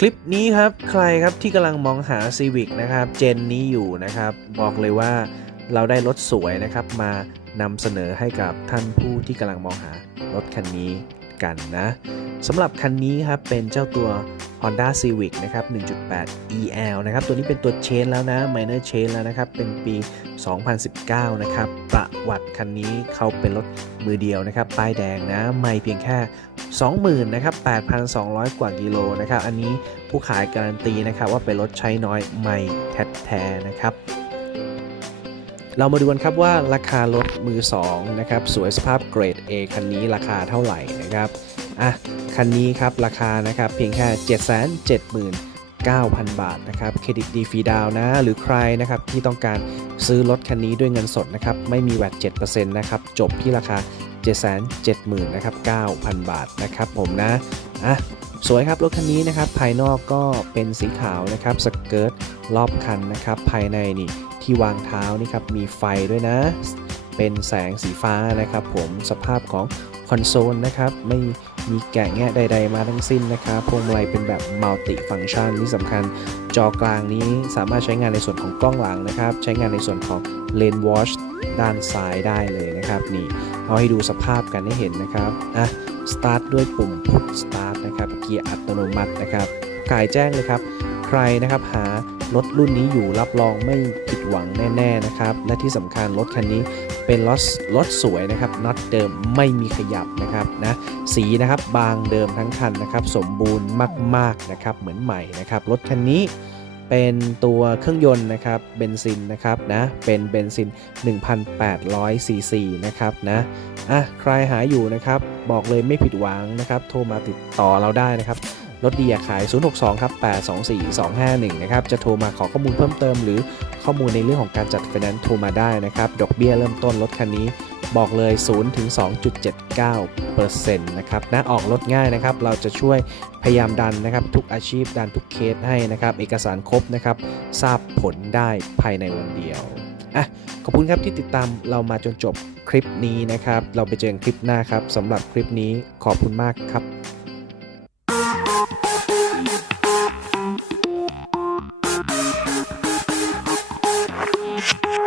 คลิปนี้ครับใครครับที่กำลังมองหา Civic นะครับเจนนี้อยู่นะครับ บอกเลยว่าเราได้รถสวยนะครับ มานำเสนอให้กับท่านผู้ที่กำลังมองหารถคันนี้กันนะสำหรับคันนี้ครับเป็นเจ้าตัว Honda Civic นะครับ 1.8 EL นะครับ ตัวนี้เป็นตัวเชนแล้วนะ Minor Chain แล้วนะครับ เป็นปี 2019 นะครับ ประวัติคันนี้เขาเป็นรถมือเดียวนะครับป้ายแดงนะไม่เพียงแค่ 20,000นะครับ8,200 กว่ากิโลนะครับอันนี้ผู้ขายการันตีนะครับว่าเป็นรถใช้น้อยไม่แท้ๆนะครับเรามาดูกันครับว่าราคารถมือ2นะครับสวยสภาพเกรด A คันนี้ราคาเท่าไหร่นะครับอะคันนี้ครับราคานะครับเพียงแค่ 9,000 บาทนะครับเครดิตดีฟรีดาวน์นะ หรือใครนะครับที่ต้องการซื้อรถคันนี้ด้วยเงินสดนะครับไม่มีแวด7%นะครับจบที่ราคา 770,000นะครับ9,000 บาทนะครับผมนะอะสวยครับรถคันนี้นะครับภายนอกก็เป็นสีขาวนะครับสเกิร์ตรอบคันนะครับภายในนี่ที่วางเท้านี่ครับมีไฟด้วยนะ เป็นแสงสีฟ้านะครับผมสภาพของคอนโซลนะครับไม่ มีแกะแงะใด ๆ มาทั้งสิ้นนะครับพวงมาลัยเป็นแบบมัลติฟัง c t ชันที่สำคัญ จอกลางนี้สามารถใช้งานในส่วนของกล้องหลังนะครับ ใช้งานในส่วนของเลนวอชด้านซ้ายได้เลยนะครับ นี่เอาให้ดูสภาพกันให้เห็นนะครับอะสตาร์ทด้วยปุ่มพุทสตาร์ทนะครับ เกียร์อัตโนมัตินะครับกายแจ้งเลยครับ ใครนะครับหา รถรุ่นนี้อยู่รับรองไม่ผิดหวังแน่ๆนะครับ และที่สำคัญรถคันนี้เป็นรถรถสวยนะครับน็อตเดิมไม่มีขยับนะครับนะสีนะครับบางเดิมทั้งคันนะครับ สมบูรณ์มากๆนะครับเหมือนใหม่นะครับรถคันนี้เป็นตัวเครื่องยนต์นะครับเบนซินนะครับนะเป็นเบนซิน 1,800ซีซีนะครับนะอะใครหาอยู่นะครับ บอกเลยไม่ผิดหวังนะครับ โทรมาติดต่อเราได้นะครับ รถดีอยากขาย 062 ครับ 824 251 นะครับ จะโทรมาขอข้อมูลเพิ่มเติม หรือข้อมูลในเรื่องของการจัดไฟแนนซ์โทรมาได้นะครับ ดอกเบี้ยเริ่มต้นรถคันนี้บอกเลย 0 ถึง 2.79%นะครับนะออกรถง่ายนะครับ เราจะช่วยพยายามดันนะครับ ทุกอาชีพดันทุกเคสให้นะครับ เอกสารครบนะครับ ทราบผลได้ภายในวันเดียวอะขอบคุณครับที่ติดตามเรามาจนจบคลิปนี้นะครับ เราไปเจอกันคลิปหน้าครับสำหรับคลิปนี้ขอบคุณมากครับ